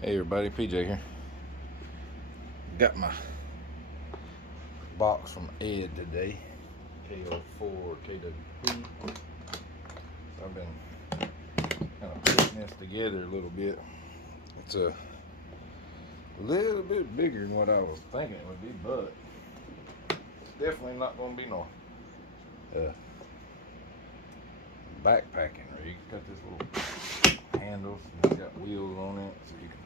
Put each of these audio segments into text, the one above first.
Hey everybody, PJ here. Got my box from Ed today, KO4 KWP. So I've been kind of putting this together a little bit. It's a little bit bigger than what I was thinking it would be, but it's definitely not going to be no backpacking rig. It's got this little handles and it's got wheels on it, so you can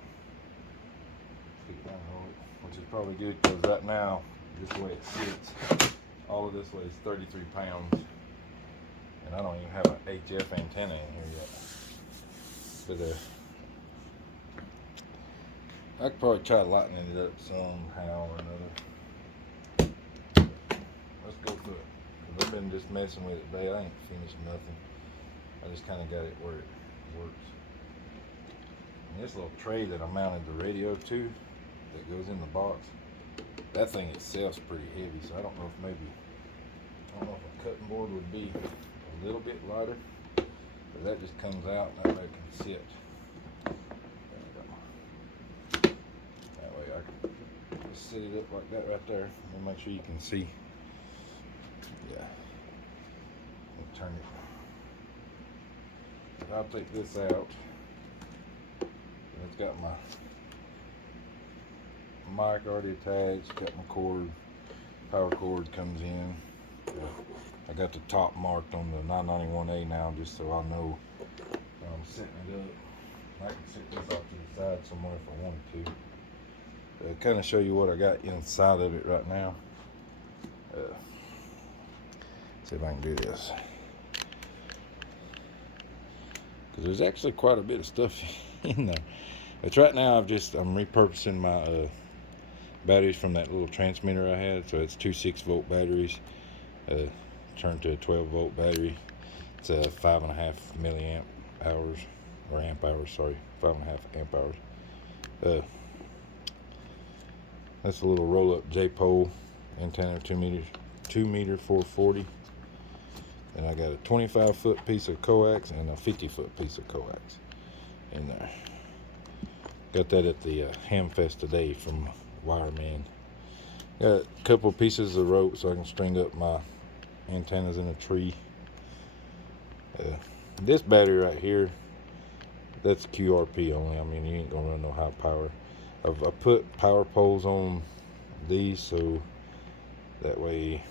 stick it down and hold it, which is probably good because right now, just the way it sits, all of this weighs 33 pounds, and I don't even have an HF antenna in here yet. But I could probably try lightening it up somehow or another. Let's go through it, because I've been just messing with it today. I ain't finished nothing. I just kind of got it where it works. And this little tray that I mounted the radio to, that goes in the box, that thing itself's pretty heavy, so I don't know if a cutting board would be a little bit lighter, but that just comes out and that way it can sit. That way I can just set it up like that right there and make sure you can see. Yeah. And turn it. So I'll take this out. It's got my mic already attached, got my cord, power cord comes in. I got the top marked on the 991A now, just so I know I'm setting it up. I can set this off to the side somewhere if I wanted to. Kind of show you what I got inside of it right now. See if I can do this. Because there's actually quite a bit of stuff in there. But right now I'm repurposing my batteries from that little transmitter I had. So it's two 6-volt batteries turned to a 12-volt battery. It's a 5.5 milliamp hours, or amp hours, sorry, 5.5 amp hours. That's a little roll-up J-pole antenna, 2 meter 440. And I got a 25-foot piece of coax and a 50-foot piece of coax in there. Got that at the Hamfest today from Wireman. Got a couple pieces of rope so I can string up my antennas in a tree. This battery right here, that's QRP only. I mean, you ain't gonna run no high power. I put power poles on these so that way,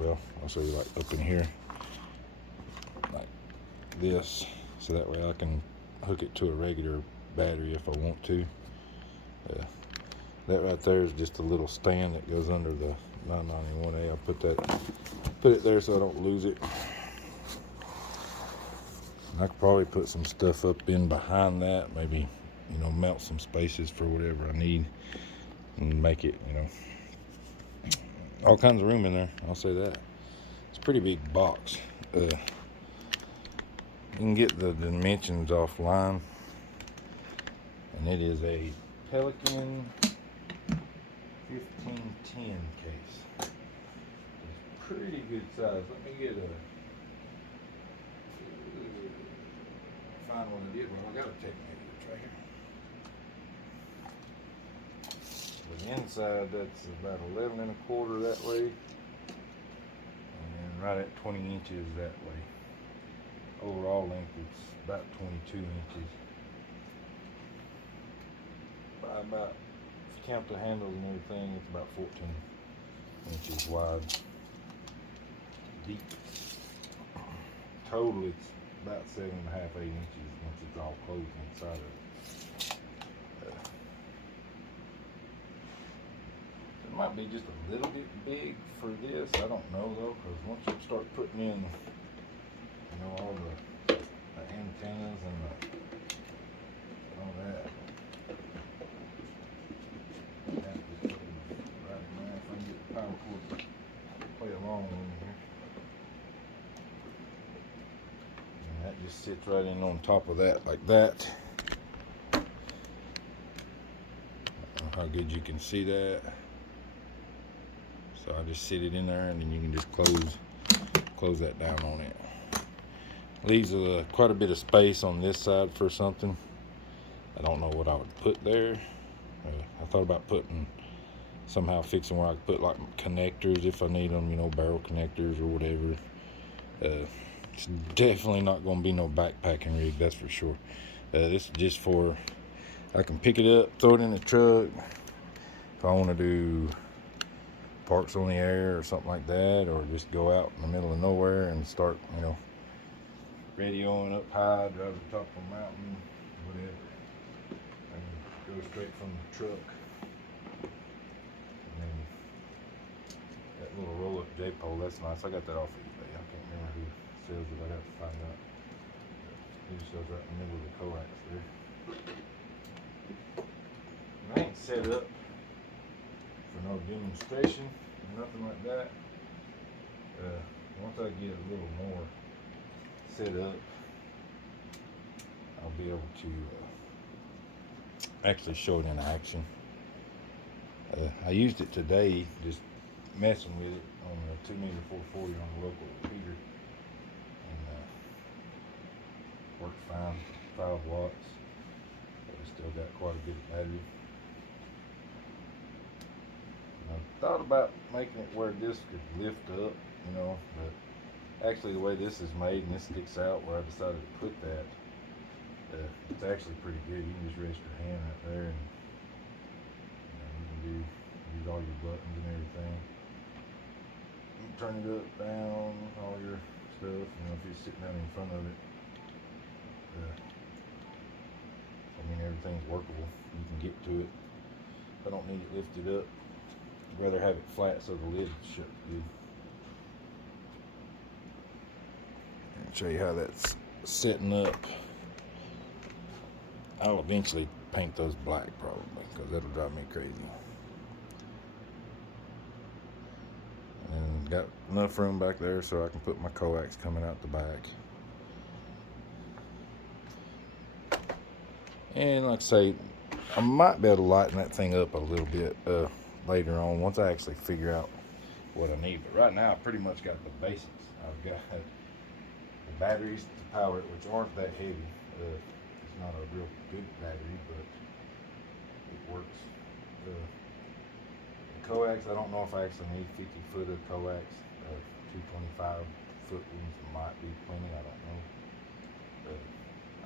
well, I'll show you like up in here, like this, so that way I can hook it to a regular battery if I want to. That right there is just a little stand that goes under the 991A. I put it there so I don't lose it. I could probably put some stuff up in behind that, maybe, mount some spaces for whatever I need and make it, all kinds of room in there. I'll say that. It's a pretty big box. You can get the dimensions offline, and it is a Pelican 1510 case. It's pretty good size. Let me get find what I did. Well, I got a tape measure right here. The inside, that's about 11 1/4 that way, and right at 20 inches that way. Overall length is about 22 inches. By about, if you count the handles and everything, it's about 14 inches wide. Deep. Total, it's about 7.5, 8 inches once it's all closed inside of it. It might be just a little bit big for this. I don't know though, because once you start putting in, all the antennas and all that. Right now, if I can get the power cord to play along in here. And that just sits right in on top of that, like that. I don't know how good you can see that. So I just sit it in there, and then you can just close that down on it. Leaves quite a bit of space on this side for something. I don't know what I would put there. I thought about somehow fixing where I could put like connectors if I need them, barrel connectors or whatever. It's definitely not going to be no backpacking rig, that's for sure. This is just for, I can pick it up, throw it in the truck. If I want to do parks on the air or something like that, or just go out in the middle of nowhere and start, radioing up high, drive to the top of a mountain, whatever. I can go straight from the truck. And then that little roll-up J-pole, that's nice. I got that off of eBay. I can't remember who sells it. I'd have to find out. It just goes right in the middle of the coax there. And I ain't set up for no demonstration or nothing like that. Once I get a little more set up, I'll be able to actually show it in action. I used it today, just messing with it on a 2-meter 440 on the local repeater, and works fine. 5 watts, but it's still got quite a bit of battery. I thought about making it where this could lift up, but actually the way this is made and this sticks out where I decided to put that, it's actually pretty good. You can just rest your hand right there and you can use all your buttons and everything. You can turn it up, down, all your stuff, if you're sitting down in front of it. Everything's workable. You can get to it. I don't need it lifted up. I'd rather have it flat so the lid shuts good. I'll show you how that's setting up. I'll eventually paint those black probably, because that'll drive me crazy. And got enough room back there so I can put my coax coming out the back. And like I say, I might be able to lighten that thing up a little bit later on once I actually figure out what I need. But right now I pretty much got the basics. I've got the batteries to power it, which aren't that heavy. It's not a real big battery, but it works. The coax, I don't know if I actually need 50 foot of coax. 225 foot ones might be plenty, I don't know.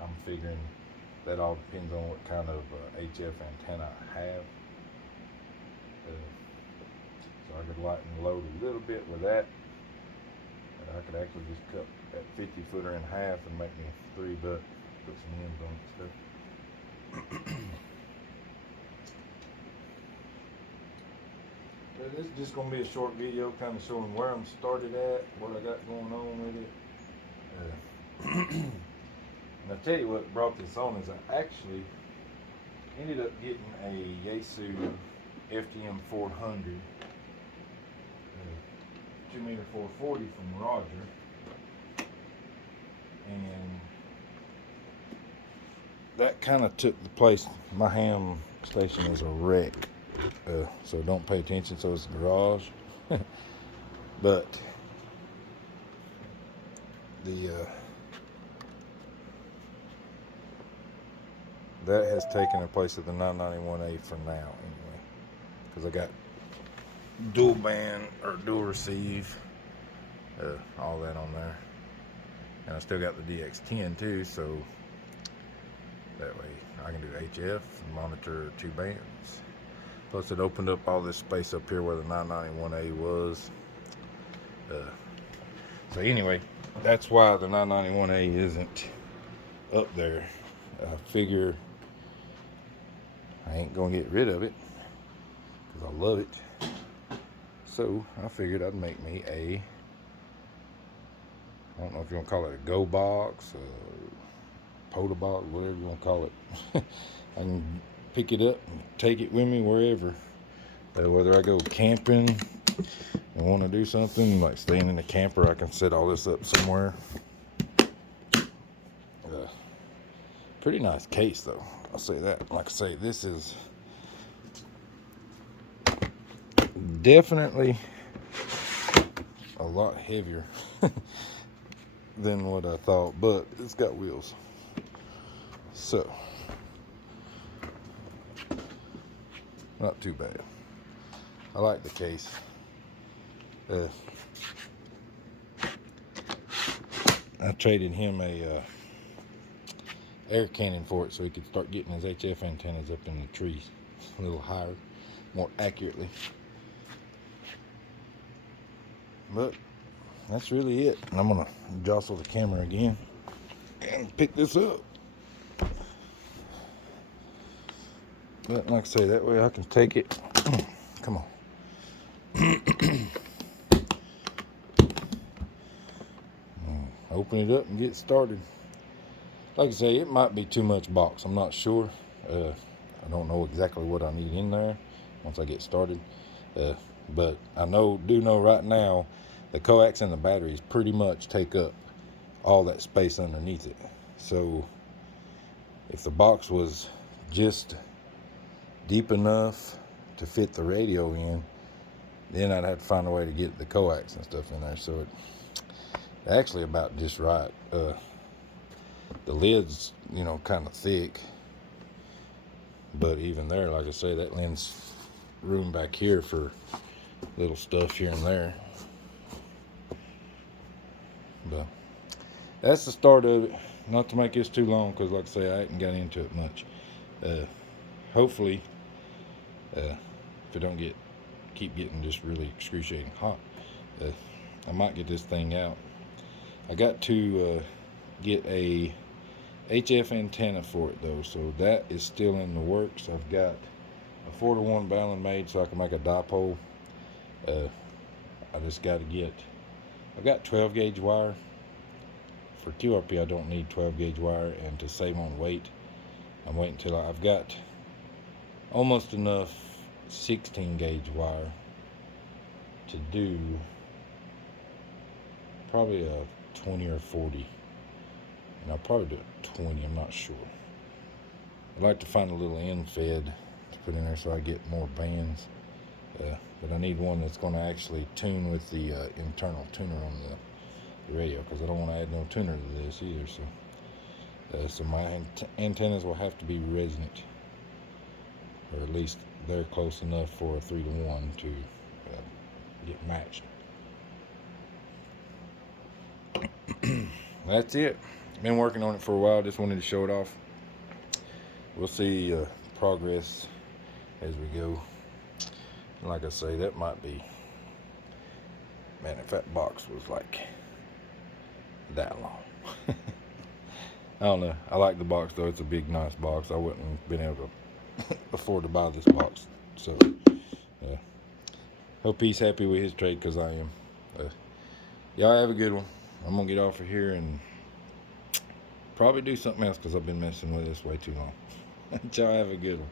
I'm figuring that all depends on what kind of HF antenna I have. So I could lighten the load a little bit with that. I could actually just cut that 50 footer in half and make me 3 butt, put some ends on it and stuff. But this is just going to be a short video kind of showing where I'm started at, what I got going on with it. And I'll tell you what brought this on is I actually ended up getting a yaesu FDM 400 2-meter 440 from Roger, and that kind of took the place. My ham station is a wreck, so don't pay attention. So it's the garage. But the that has taken the place of the 991A for now, anyway, because I got dual band or dual receive, all that on there, and I still got the DX10 too, so that way I can do HF and monitor 2 bands. Plus it opened up all this space up here where the 991A was. So anyway, that's why the 991A isn't up there. I figure I ain't gonna get rid of it because I love it. So I figured I'd make me a, I don't know if you want to call it a go box, a POTA box, whatever you want to call it. I can pick it up and take it with me wherever. Whether I go camping and want to do something like staying in a camper, I can set all this up somewhere. Pretty nice case though, I'll say that. Like I say, this is definitely a lot heavier than what I thought, but it's got wheels. So Not too bad. I like the case. I traded him a air cannon for it so he could start getting his HF antennas up in the trees a little higher, more accurately. But that's really it. And I'm gonna jostle the camera again and pick this up. But like I say, that way I can take it. Come on. Open it up and get started. Like I say, it might be too much box. I'm not sure. I don't know exactly what I need in there once I get started. But I do know right now the coax and the batteries pretty much take up all that space underneath it. So if the box was just deep enough to fit the radio in, then I'd have to find a way to get the coax and stuff in there. So it's actually about just right. The lid's, kind of thick, but even there, like I say, that lends room back here for little stuff here and there. But that's the start of it. Not to make this too long, because like I say, I haven't got into it much. Hopefully, if it don't keep getting just really excruciating hot, I might get this thing out. I got to get a HF antenna for it though, so that is still in the works. I've got a 4-to-1 balun made so I can make a dipole. I just got to I've got 12 gauge wire. For QRP I don't need 12 gauge wire, and to save on weight I'm waiting till I've got almost enough 16 gauge wire to do probably a 20 or 40, and I'll probably do a 20, I'm not sure. I'd like to find a little end fed to put in there so I get more bands, but I need one that's going to actually tune with the internal tuner on the radio, because I don't want to add no tuner to this either. So my antennas will have to be resonant, or at least they're close enough for a 3-to-1 to get matched. That's it. Been working on it for a while. Just wanted to show it off. We'll see progress as we go. Like I say, that might be, man, if that box was like that long. I don't know. I like the box though. It's a big, nice box. I wouldn't have been able to afford to buy this box. So, hope he's happy with his trade, because I am. Y'all have a good one. I'm going to get off of here and probably do something else, because I've been messing with this way too long. Y'all have a good one.